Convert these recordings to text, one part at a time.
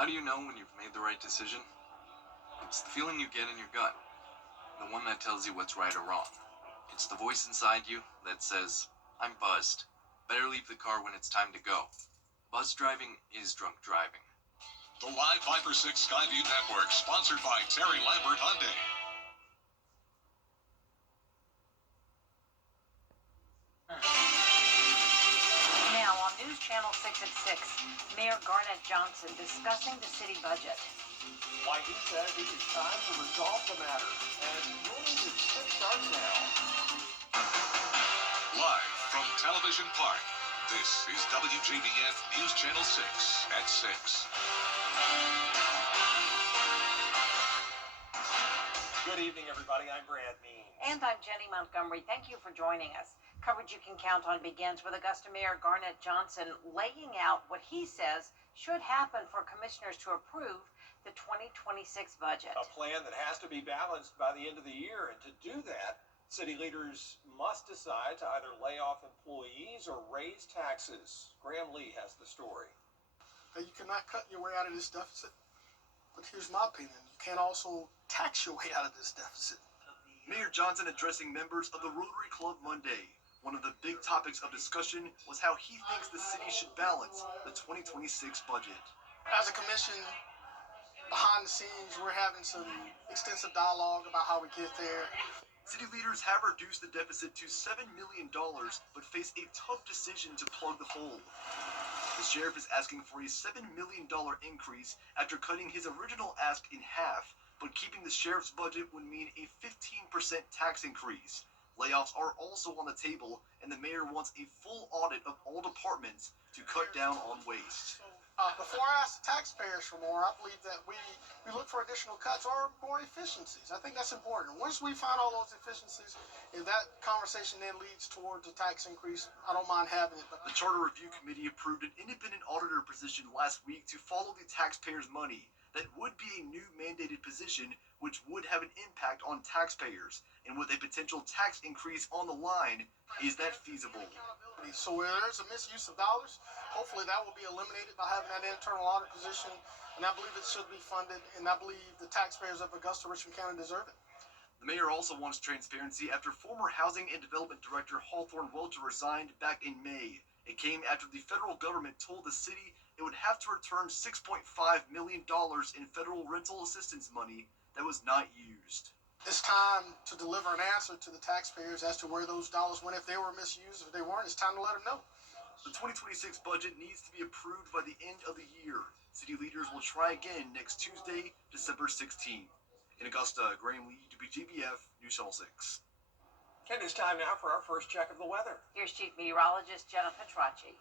How do you know when you've made the right decision? It's the feeling you get in your gut, the one that tells you what's right or wrong. It's the voice inside you that says, I'm buzzed. Better leave the car when it's time to go. Buzz driving is drunk driving. The Live 5 for 6 Skyview Network, sponsored by Terry Lambert Hyundai. Now on News Channel 6 at 6, Mayor Garnett Johnson discussing the city budget. Why he says it is time to resolve the matter, and rulings at 6 starts now. Live from Television Park, this is WJBF News Channel 6 at 6. Good evening, everybody. I'm Brad Means. And I'm Jenny Montgomery. Thank you for joining us. Coverage you can count on begins with Augusta Mayor Garnett Johnson laying out what he says should happen for commissioners to approve the 2026 budget. A plan that has to be balanced by the end of the year, and to do that, city leaders must decide to either lay off employees or raise taxes. Graham Lee has the story. You cannot cut your way out of this deficit, but here's my opinion. You can't also tax your way out of this deficit. Mayor Johnson addressing members of the Rotary Club Monday. One of the big topics of discussion was how he thinks the city should balance the 2026 budget. As a commission, behind the scenes, we're having some extensive dialogue about how we get there. City leaders have reduced the deficit to $7 million, but face a tough decision to plug the hole. The sheriff is asking for a $7 million increase after cutting his original ask in half, but keeping the sheriff's budget would mean a 15% tax increase. Layoffs are also on the table, and the mayor wants a full audit of all departments to cut down on waste. Before I ask the taxpayers for more, I believe that we look for additional cuts or more efficiencies. I think that's important. Once we find all those efficiencies, if that conversation then leads towards a tax increase, I don't mind having it. But the Charter Review Committee approved an independent auditor position last week to follow the taxpayers' money. That would be a new mandated position, which would have an impact on taxpayers. And with a potential tax increase on the line, is that feasible? So where there's a misuse of dollars, hopefully that will be eliminated by having that internal audit position. And I believe it should be funded, and I believe the taxpayers of Augusta, Richmond County deserve it. The mayor also wants transparency after former Housing and Development Director Hawthorne Welcher resigned back in May. It came after the federal government told the city it would have to return $6.5 million in federal rental assistance money that was not used. It's time to deliver an answer to the taxpayers as to where those dollars went. If they were misused, if they weren't, it's time to let them know. The 2026 budget needs to be approved by the end of the year. City leaders will try again next Tuesday, December 16th. In Augusta, Graham Lee, WJBF, News Channel 6. And it's time now for our first check of the weather. Here's Chief Meteorologist Jenna Petracci.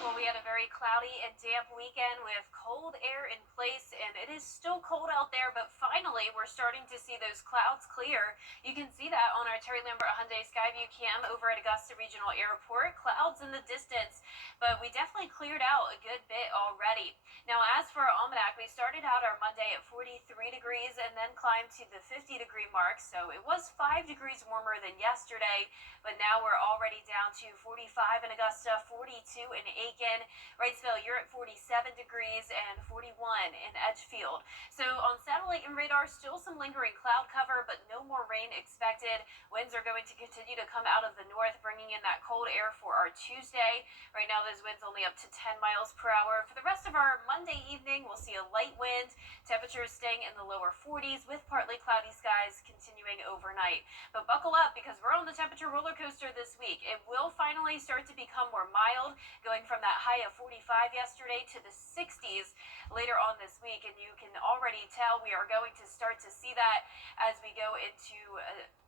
Well, we had a very cloudy and damp weekend with cold air in place, and it is still cold out there, but finally we're starting to see those clouds clear. You can see that on our Terry Lambert Hyundai Skyview cam over at Augusta Regional Airport. Clouds in the distance, but we definitely cleared out a good bit already. Now, as for our almanac, we started out our Monday at 43 degrees and then climbed to the 50-degree mark, so it was 5 degrees warmer than yesterday, but now we're already down to 45 in Augusta, 42 in Aiken. Wrightsville, you're at 47 degrees and 41 in Edgefield. So on satellite and radar, still some lingering cloud cover, but no more rain expected. Winds are going to continue to come out of the north, bringing in that cold air for our Tuesday. Right now, those winds only up to 10 miles per hour. For the rest of our Monday evening, we'll see a light wind. Temperatures staying in the lower 40s with partly cloudy skies continuing overnight. But buckle up because we're on the temperature roller coaster this week. It will finally start to become more mild, going from that high of 45 yesterday to the 60s later on this week. And you can already tell we are going to start to see that as we go into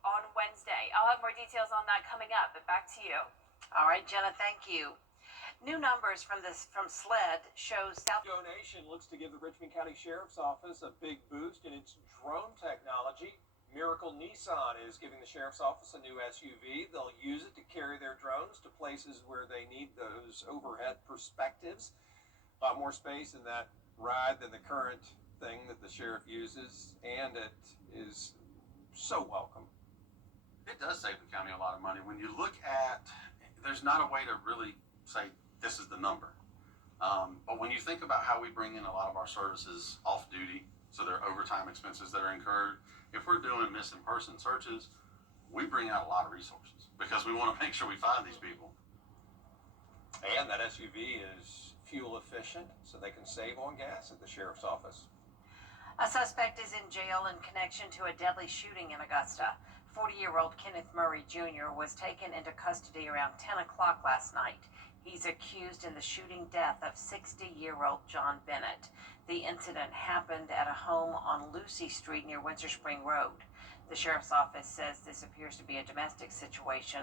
on Wednesday. I'll have more details on that coming up, but back to you. All right, Jenna, thank you. New numbers from SLED shows South Donation looks to give the Richmond County Sheriff's Office a big boost in its drone technology. Miracle Nissan is giving the Sheriff's Office a new SUV. They'll use it to carry their drones to places where they need those overhead perspectives. A lot more space in that ride than the current thing that the sheriff uses, and it is so welcome. It does save the county a lot of money. When you look at, there's not a way to really say this is the number. But when you think about how we bring in a lot of our services off duty, so there are overtime expenses that are incurred, if we're doing missing person searches, we bring out a lot of resources because we want to make sure we find these people. And that SUV is fuel efficient, so they can save on gas at the sheriff's office. A suspect is in jail in connection to a deadly shooting in Augusta. 40-year-old Kenneth Murray Jr. was taken into custody around 10 o'clock last night. He's accused in the shooting death of 60-year-old John Bennett. The incident happened at a home on Lucy Street near Windsor Spring Road. The sheriff's office says this appears to be a domestic situation,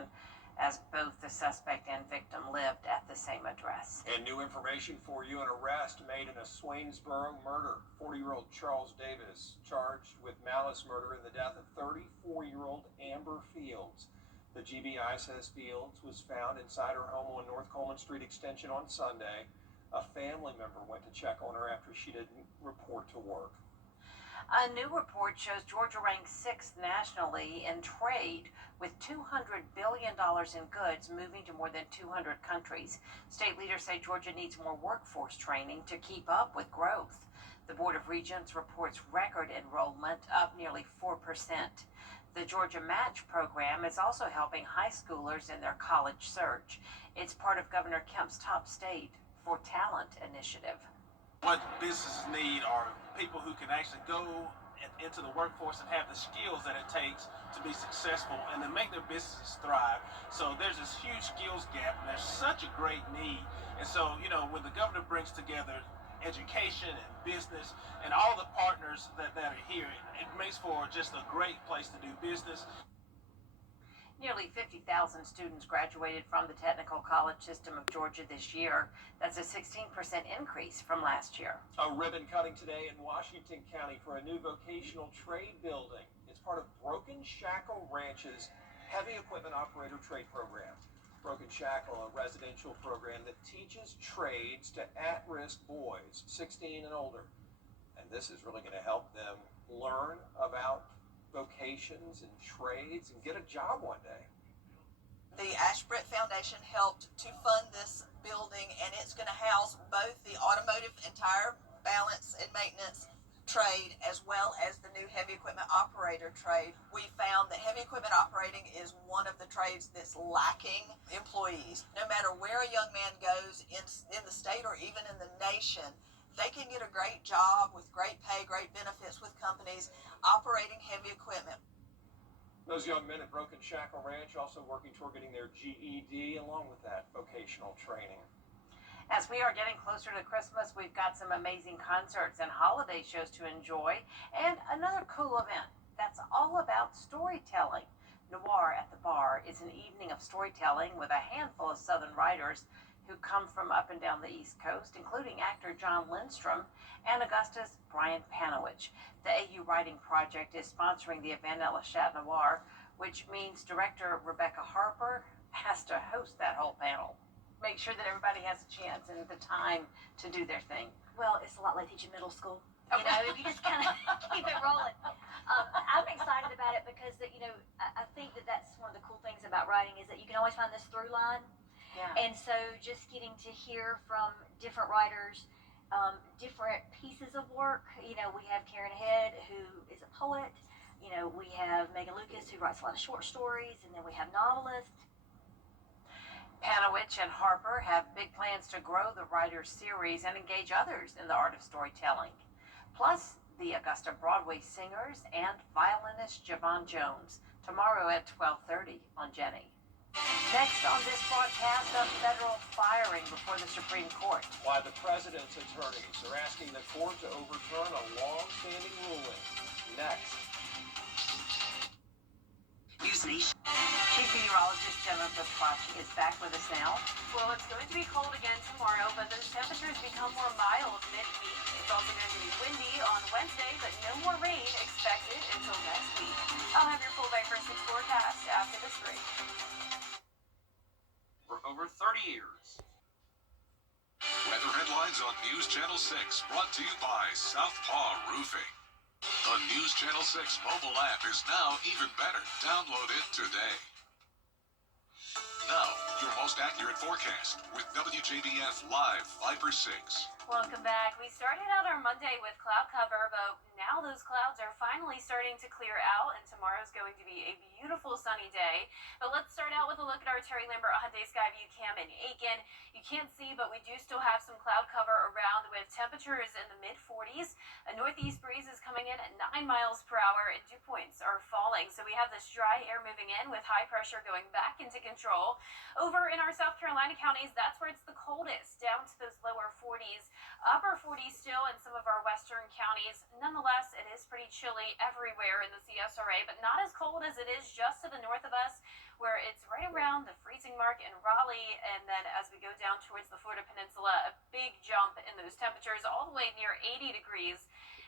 as both the suspect and victim lived at the same address. And new information for you, an arrest made in a Swainsboro murder. 40-year-old Charles Davis charged with malice murder in the death of 34-year-old Amber Fields. The GBI says Fields was found inside her home on North Coleman Street Extension on Sunday. A family member went to check on her after she didn't report to work. A new report shows Georgia ranks 6th nationally in trade, with $200 billion in goods moving to more than 200 countries. State leaders say Georgia needs more workforce training to keep up with growth. The Board of Regents reports record enrollment, up nearly 4%. The Georgia Match program is also helping high schoolers in their college search. It's part of Governor Kemp's Top State for Talent initiative. What businesses need are people who can actually go into the workforce and have the skills that it takes to be successful and to make their businesses thrive. So there's this huge skills gap, and there's such a great need. And so, when the governor brings together education and business and all the partners that are here, it makes for just a great place to do business. Nearly 50,000 students graduated from the technical college system of Georgia this year. That's a 16% increase from last year. A ribbon cutting today in Washington County for a new vocational trade building. It's part of Broken Shackle Ranch's Heavy Equipment Operator Trade Program. Broken Shackle, a residential program that teaches trades to at-risk boys, 16 and older. And this is really going to help them learn about vocations and trades and get a job one day. The Ashbrit Foundation helped to fund this building, and it's going to house both the automotive and tire balance and maintenance trade as well as the new heavy equipment operator trade. We found that heavy equipment operating is one of the trades that's lacking employees. No matter where a young man goes in the state or even in the nation, they can get a great job with great pay, great benefits with companies operating heavy equipment. Those young men at Broken Shackle Ranch also working toward getting their GED along with that vocational training. As we are getting closer to Christmas, we've got some amazing concerts and holiday shows to enjoy, and another cool event that's all about storytelling. Noir at the Bar is an evening of storytelling with a handful of Southern writers who come from up and down the East Coast, including actor John Lindstrom and Augusta's Brian Panowich. The AU Writing Project is sponsoring the event at Le Chat Noir, which means director Rebecca Harper has to host that whole panel. Make sure that everybody has a chance and the time to do their thing. Well, it's a lot like teaching middle school. If you just kind of keep it rolling. I'm excited about it because, I think that's one of the cool things about writing is that you can always find this through line. Yeah. And so just getting to hear from different writers, different pieces of work. We have Karen Head, who is a poet. We have Megan Lucas, who writes a lot of short stories. And then we have novelists. Panowich and Harper have big plans to grow the writers' series and engage others in the art of storytelling. Plus, the Augusta Broadway singers and violinist Javon Jones tomorrow at 12:30 on Jenny. Next on this broadcast, a federal firing before the Supreme Court. Why the president's attorneys are asking the court to overturn a long-standing ruling. Next. Chief meteorologist Jennifer Crotchy is back with us now. Well, it's going to be cold again tomorrow, but those temperatures become more mild midweek. It's also going to be windy on Wednesday, but no more rain expected until next week. I'll have your full Day for 6 forecast after this break. For over 30 years. Weather headlines on News Channel 6, brought to you by Southpaw Roofing. The News Channel 6 mobile app is now even better. Download it today. Now, your most accurate forecast with WJBF Live 5 for 6. Welcome back. We started out our Monday with cloud cover, but now those clouds are finally starting to clear out, and tomorrow's going to be a beautiful sunny day. But let's start out with a look at our Terry Lambert Hyundai Skyview Cam in Aiken. You can't see, but we do still have some cloud cover around with temperatures in the mid-40s. A northeast breeze is coming in at 9 miles per hour, and dew points are falling. So we have this dry air moving in with high pressure going back into control. Over in our South Carolina counties, that's where it's the coldest, down to those lower 40s. Upper 40s still in some of our western counties. Nonetheless, it is pretty chilly everywhere in the CSRA, but not as cold as it is just to the north of us, where it's right around the freezing mark in Raleigh. And then as we go down towards the Florida Peninsula, a big jump in those temperatures all the way near 80 degrees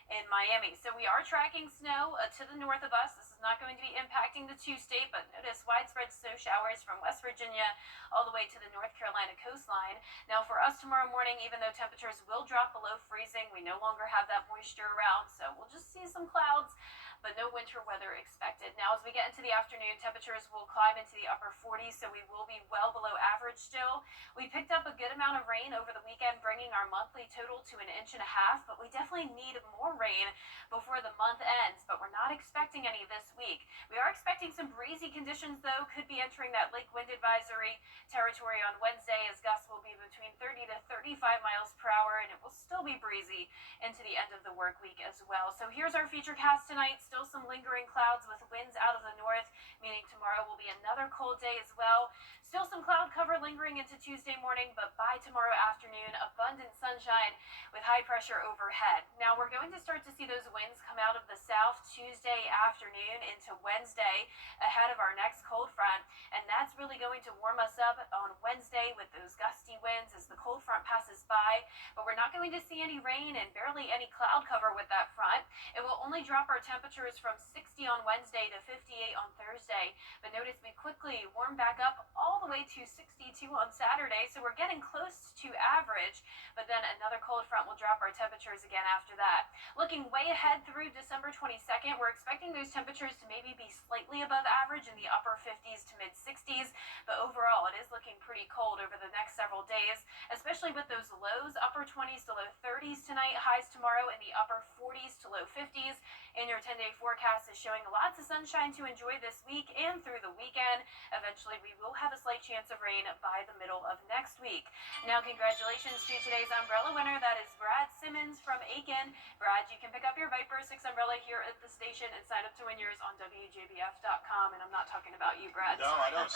in Miami. So we are tracking snow to the north of us. This is not going to be impacting the two-state, but notice widespread snow showers from West Virginia all the way to the North Carolina coastline. Now for us tomorrow morning, even though temperatures will drop below freezing, we no longer have that moisture around, so we'll just see some clouds, but no winter weather expected. Now as we get into the afternoon, temperatures will climb into the upper 40s, so we will be well below average still. We picked up a good amount of rain over the weekend, bringing our monthly total to 1.5 inches, but we definitely need more rain before the month ends, but we're not expecting any this week. We are expecting some breezy conditions, though, could be entering that lake wind advisory territory on Wednesday, as gusts will be between 30 to 35 miles per hour, and it will still be breezy into the end of the work week as well. So here's our futurecast tonight. Still some lingering clouds with winds out of the north, meaning tomorrow will be another cold day as well. Still some cloud cover lingering into Tuesday morning, but by tomorrow afternoon, abundant sunshine with high pressure overhead. Now we're going to start to see those winds come out of the south Tuesday afternoon into Wednesday ahead of our next cold front, and that's really going to warm us up on Wednesday with those gusty winds as the cold front passes by. But we're not going to see any rain and barely any cloud cover with that front. It will only drop our temperatures from 60 on Wednesday to 58 on Thursday, but notice we quickly warm back up all the way to 62 on Saturday, so we're getting close to average, but then another cold front will drop our temperatures again after that. Looking way ahead through December 22nd, we're expecting those temperatures to maybe be slightly above average in the upper 50s to mid 60s, but overall it is looking pretty cold over the next several days, especially with those lows, upper 20s to low 30s tonight, highs tomorrow in the upper 40s to low 50s, and your 10-day forecast is showing lots of sunshine to enjoy this week and through the weekend. Eventually we will have a slight chance of rain by the middle of next week. Now congratulations to today's umbrella winner. That is Brad Simmons from Aiken. Brad, you can pick up your Viper 6 umbrella here at the station and sign up to win yours on WJBF.com. And I'm not talking about you, Brad. No, I don't.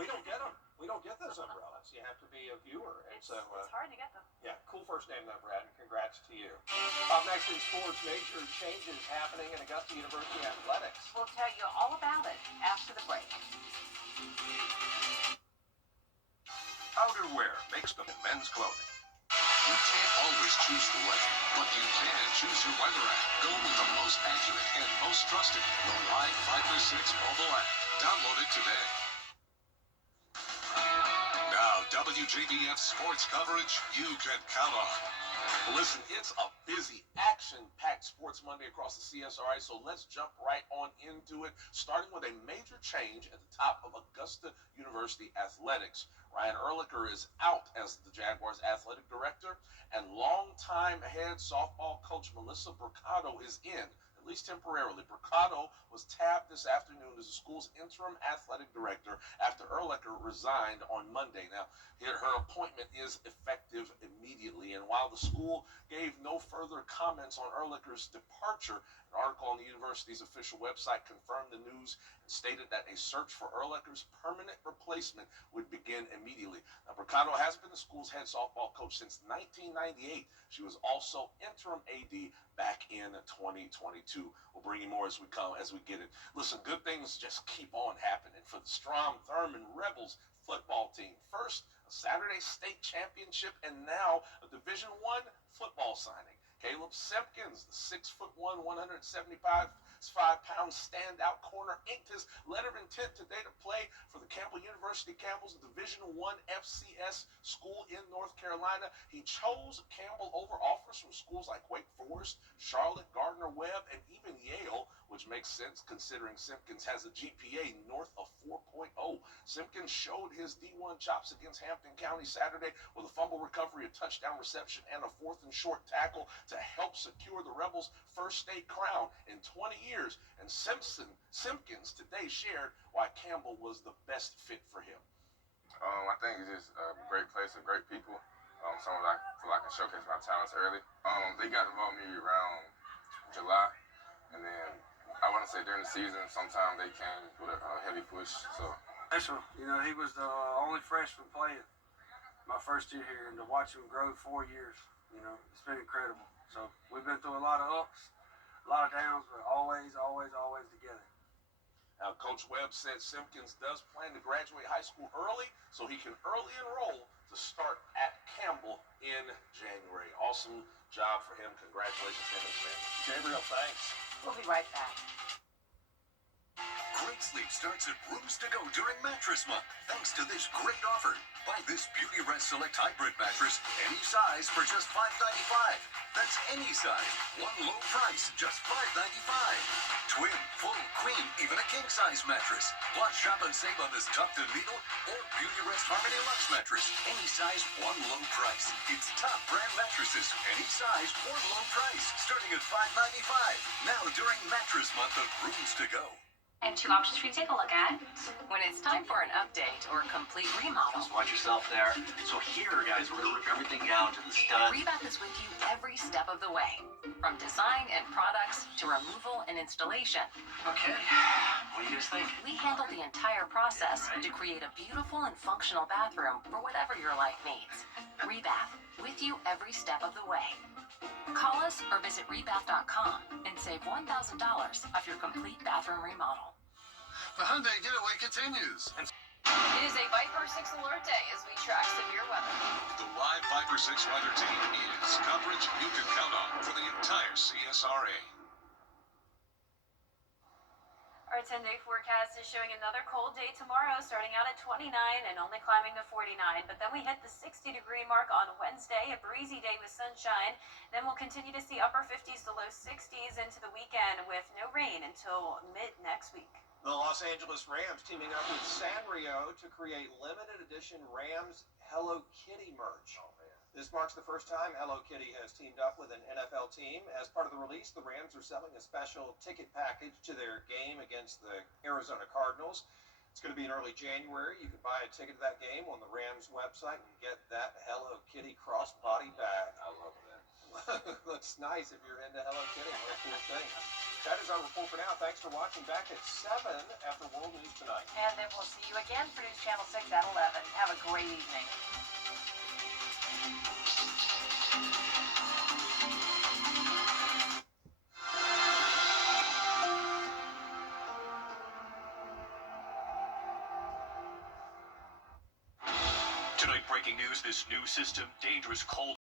We don't get them. We don't get those umbrellas. You have to be a viewer. And It's hard to get them. Yeah, cool first name though, Brad, and congrats to you. Up next in sports, major changes happening in Augusta University athletics. We'll tell you all about it after the break. Outerwear makes them in men's clothing. You can't always choose the weather, but you can choose your weather app. Go with the most accurate and most trusted, the Live 5 for 6 mobile app. Download it today. Now, WJBF sports coverage you can count on. Listen, it's a busy, action-packed Sports Monday across the CSRA, so let's jump right on into it, starting with a major change at the top of Augusta University athletics. Ryan Ehrlicher is out as the Jaguars athletic director, and longtime head softball coach Melissa Bricado is in, at least temporarily. Bricado was tapped this afternoon as the school's interim athletic director after Ehrlicher resigned on Monday. Now, her appointment is effective immediately, and while the school gave no further comments on Ehrlicher's departure, an article on the university's official website confirmed the news and stated that a search for Ehrlicher's permanent replacement would begin immediately. Now, Bricado has been the school's head softball coach since 1998. She was also interim AD back in 2022. We'll bring you more as we get it. Listen, good things just keep on happening for the Strom Thurmond Rebels football team. First, a Saturday state championship, and now a Division I football signing. Caleb Simpkins, the 6'1", 175-pound standout corner, inked his letter of intent today to play for the Campbell University Campbell's Division I FCS school in North Carolina. He chose Campbell over offers from schools like Wake Forest, Charlotte, Gardner-Webb, and even Yale, which makes sense considering Simpkins has a GPA north of 4.0. Simpkins showed his D1 chops against Hampton County Saturday with a fumble recovery, a touchdown reception, and a 4th and short tackle to help secure the Rebels' first state crown in 20 years. And Simpkins today shared why Campbell was the best fit for him. I think it's just a great place with great people. Somewhere I feel like I can showcase my talents early. They got involved with me around July, and then I want to say during the season, sometimes they came with a heavy push. So special, he was the only freshman playing my first year here, and to watch him grow 4 years, it's been incredible. So we've been through a lot of ups, a lot of downs, but always together. Now, Coach Webb said Simpkins does plan to graduate high school early so he can early enroll to start at Campbell in January. Awesome job for him. Congratulations to him and his family. Gabriel, thanks. We'll be right back. Great sleep starts at Rooms to Go during Mattress Month. Thanks to this great offer. Buy this Beauty Rest Select Hybrid mattress, any size, for just $5.95. That's any size, one low price, just $5.95. Twin, full, queen, even a king-size mattress. Plus, shop and save on this Tucked & Needle or Beauty Rest Harmony Luxe mattress. Any size, one low price. It's top brand mattresses, any size, one low price, starting at $5.95. Now during Mattress Month of Rooms to Go. And 2 options for you to take a look at. When it's time for an update or a complete remodel, Just watch yourself there. So here, guys, we're going to rip everything down to the stud. Rebath is with you every step of the way. From design and products to removal and installation. Okay, what do you guys think? We handle the entire process to create a beautiful and functional bathroom for whatever your life needs. Rebath, with you every step of the way. Call us or visit rebath.com and save $1,000 off your complete bathroom remodel. The Hyundai Getaway continues. It is a Viper 6 alert day as we track severe weather. The live Viper 6 weather team is coverage you can count on for the entire CSRA. Our 10-day forecast is showing another cold day tomorrow, starting out at 29 and only climbing to 49. But then we hit the 60-degree mark on Wednesday, a breezy day with sunshine. Then we'll continue to see upper 50s to low 60s into the weekend with no rain until mid next week. The Los Angeles Rams teaming up with Sanrio to create limited edition Rams Hello Kitty merch. This marks the first time Hello Kitty has teamed up with an NFL team. As part of the release, the Rams are selling a special ticket package to their game against the Arizona Cardinals. It's going to be in early January. You can buy a ticket to that game on the Rams website and get that Hello Kitty crossbody bag. I love that. Looks nice if you're into Hello Kitty. What a cool thing. That is our report for now. Thanks for watching. Back at 7 after World News Tonight. And then we'll see you again for News Channel 6 at 11. Have a great evening. Tonight, breaking news, this new system, dangerous cold